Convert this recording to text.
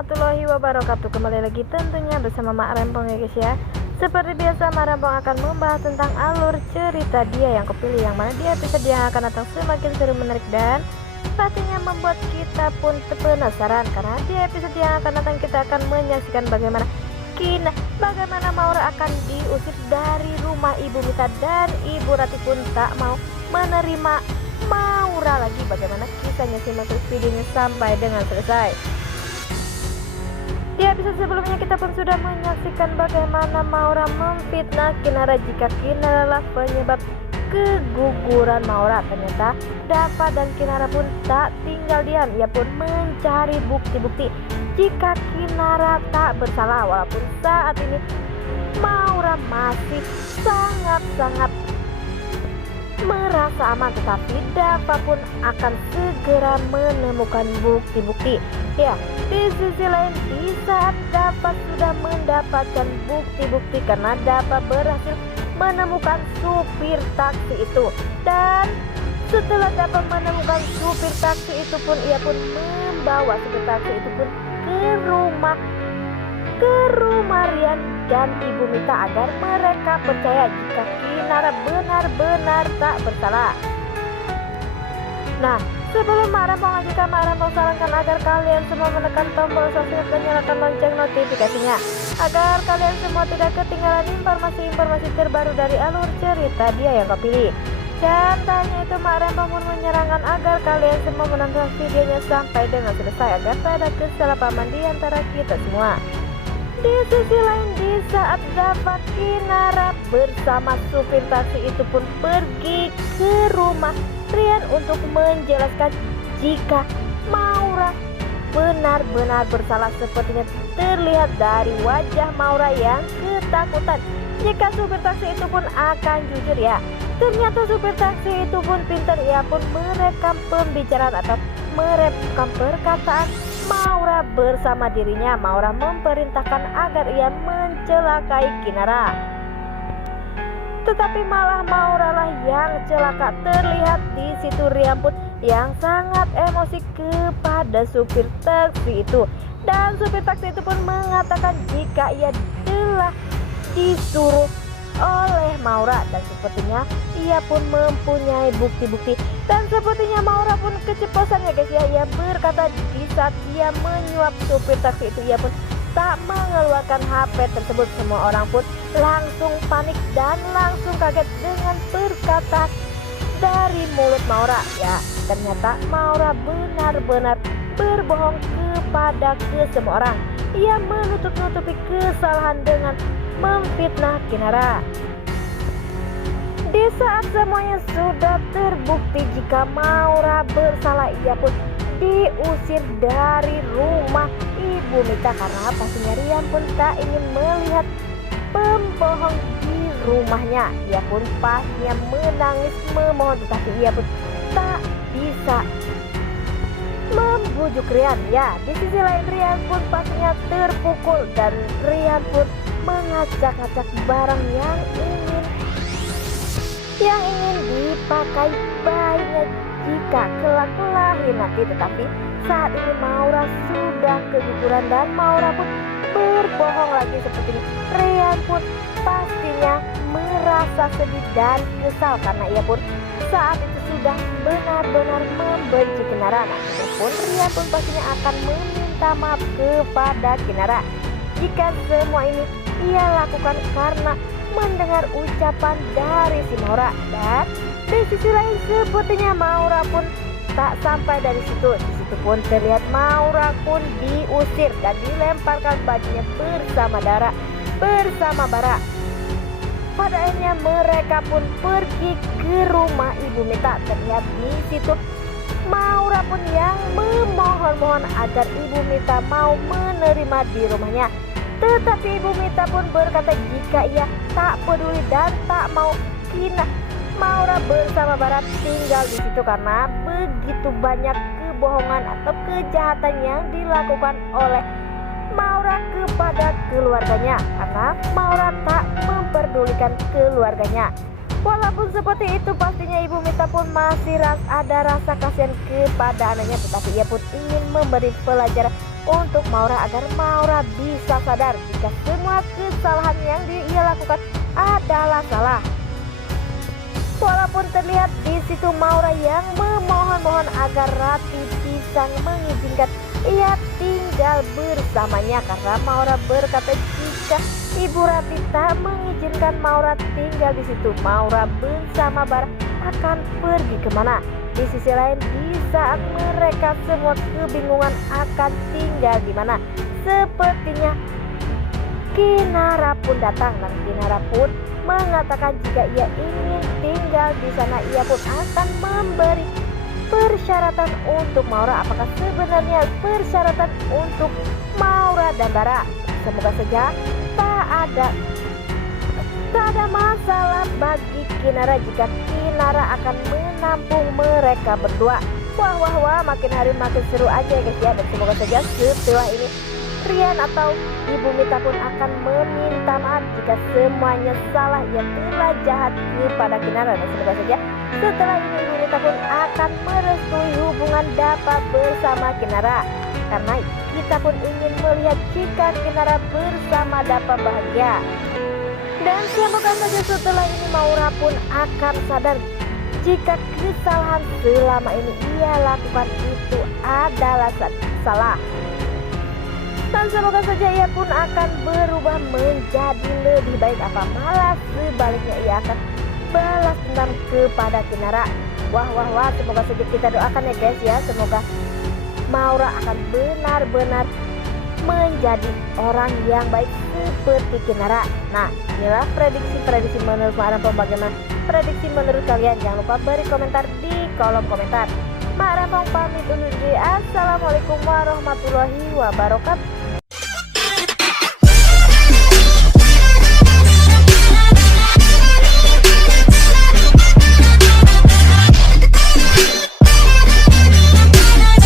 warahmatullahi wabarakatuh. Kembali lagi tentunya bersama Mak Rempong ya guys ya. Seperti biasa Mak Rempong akan membahas tentang alur cerita dia yang kepilih, yang mana di episode yang akan datang semakin seru, menarik, dan pastinya membuat kita pun penasaran. Karena di episode yang akan datang kita akan menyaksikan bagaimana Maura akan diusir dari rumah Ibu Mita, dan Ibu Rati pun tak mau menerima Maura lagi. Bagaimana kisahnya, simak terus videonya sampai dengan selesai. Di episode sebelumnya kita pun sudah menyaksikan bagaimana Maura memfitnah Kinara jika Kinara lah penyebab keguguran Maura. Ternyata Dava dan Kinara pun tak tinggal diam, ia pun mencari bukti-bukti jika Kinara tak bersalah. Walaupun saat ini Maura masih sangat-sangat merasa aman, tetapi Dava pun akan segera menemukan bukti-bukti. Ya, di sisi lain, di saat Dava sudah mendapatkan bukti-bukti karena Dava berhasil menemukan supir taksi itu, dan setelah Dava menemukan supir taksi itu pun ia pun membawa supir taksi itu pun ke rumah Rian dan Ibu Mita agar mereka percaya jika Kinara benar-benar tak bersalah. Nah, sebelum Mak Rempong lanjutkan, Mak Rempong sarankan agar kalian semua menekan tombol subscribe dan nyalakan lonceng notifikasinya agar kalian semua tidak ketinggalan informasi-informasi terbaru dari alur cerita dia yang kau pilih. Dan tanya itu Mak Rempong pun menyarankan agar kalian semua menonton videonya sampai dengan selesai agar tak ada kesalahpahaman di antara kita semua. Di sisi lain, di saat Dava, Kinara bersama supir taksi itu pun pergi ke rumah Rian untuk menjelaskan jika Maura benar-benar bersalah. Sepertinya terlihat dari wajah Maura yang ketakutan jika supir taksi itu pun akan jujur ya. Ternyata supir taksi itu pun pintar, ia pun merekam pembicaraan atau merekam perkataan Maura bersama dirinya. Maura memerintahkan agar ia mencelakai Kinara, tetapi malah Maura lah yang celaka. Terlihat di situ Rian pun yang sangat emosi kepada supir taksi itu, dan supir taksi itu pun mengatakan jika ia telah disuruh oleh Maura, dan sepertinya ia pun mempunyai bukti-bukti. Dan sepertinya Maura pun keceplosan ya guys ya. Ia berkata di saat dia menyuap supir taksi itu ia pun tak mengeluarkan HP tersebut. Semua orang pun langsung panik dan langsung kaget dengan perkataan dari mulut Maura. Ya, ternyata Maura benar-benar berbohong kepada semua orang. Ia menutup-nutupi kesalahan dengan memfitnah Kinara. Di saat semuanya sudah terbukti jika Maura bersalah, ia pun diusir dari rumah Ibu Mita karena pastinya Rian pun tak ingin melihat pembohong di rumahnya. Ia pun pastinya menangis memohon, tetapi ia pun tak bisa membujuk Rian. Ya, di sisi lain Rian pun pastinya terpukul, dan Rian pun mengacak-acak barang yang ingin dipakai bayinya jika kelak lahir nanti. Tetapi saat ini Maura sudah keguguran dan Maura pun berbohong lagi seperti ini. Rian pun pastinya merasa sedih dan kesal karena ia pun saat itu sudah benar-benar membenci Kinara. Namun Rian pun pastinya akan meminta maaf kepada Kinara jika semua ini ia lakukan karena mendengar ucapan dari si Maura. Dan di sisi lain sepertinya Maura pun tak sampai dari situ. Di situ pun terlihat Maura pun diusir dan dilemparkan bajunya bersama bara. Pada akhirnya mereka pun pergi ke rumah Ibu Mita. Terlihat di situ Maura pun yang memohon-mohon agar Ibu Mita mau menerima di rumahnya. Tetapi Ibu Mita pun berkata jika ia tak peduli dan tak mau Maura bersama Barat tinggal di situ karena begitu banyak kebohongan atau kejahatan yang dilakukan oleh Maura kepada keluarganya, karena Maura tak memperdulikan keluarganya. Walaupun seperti itu, pastinya Ibu Mita pun masih ada rasa kasihan kepada anaknya, tetapi ia pun ingin memberi pelajaran untuk Maura agar Maura bisa sadar jika semua kesalahan yang ia lakukan adalah salah. Walaupun terlihat di situ Maura yang memohon-mohon agar Rati bisa mengizinkan ia tinggal bersamanya, karena Maura berkata jika Ibu Rati tak mengizinkan Maura tinggal di situ, Maura bersama Bara akan pergi kemana. Di sisi lain, di saat mereka semua kebingungan akan tinggal di mana, sepertinya Kinara pun datang, dan Kinara pun mengatakan jika ia ingin tinggal di sana ia pun akan memberi persyaratan untuk Maura. Apakah sebenarnya persyaratan untuk Maura dan Bara? Semoga saja tak ada masalah bagi Kinara jika Kinara akan menampung mereka berdua. Wah, makin hari makin seru aja ya guys ya. Dan semoga saja setelah ini Rian atau Ibu Mita pun akan meminta maaf jika semuanya salah, ia telah jahat kepada Kinara. Dan semoga saja setelah ini Ibu Mita pun akan merestui hubungan Dapa bersama Kinara, karena kita pun ingin melihat jika Kinara bersama Dapa bahagia. Dan semoga saja setelah ini Maura pun akan sadar jika kesalahan selama ini ia lakukan itu adalah salah. Dan semoga saja ia pun akan berubah menjadi lebih baik, apa malah sebaliknya ia akan balas dendam kepada Kinara. Wah, semoga saja kita doakan ya guys ya, semoga Maura akan benar-benar menjadi orang yang baik seperti Kinara. Nah, inilah prediksi menurut Mak Rampong. Bagaimana prediksi menurut kalian? Jangan lupa beri komentar di kolom komentar. Mak Rampong pamit undur diri. Assalamualaikum warahmatullahi wabarakatuh.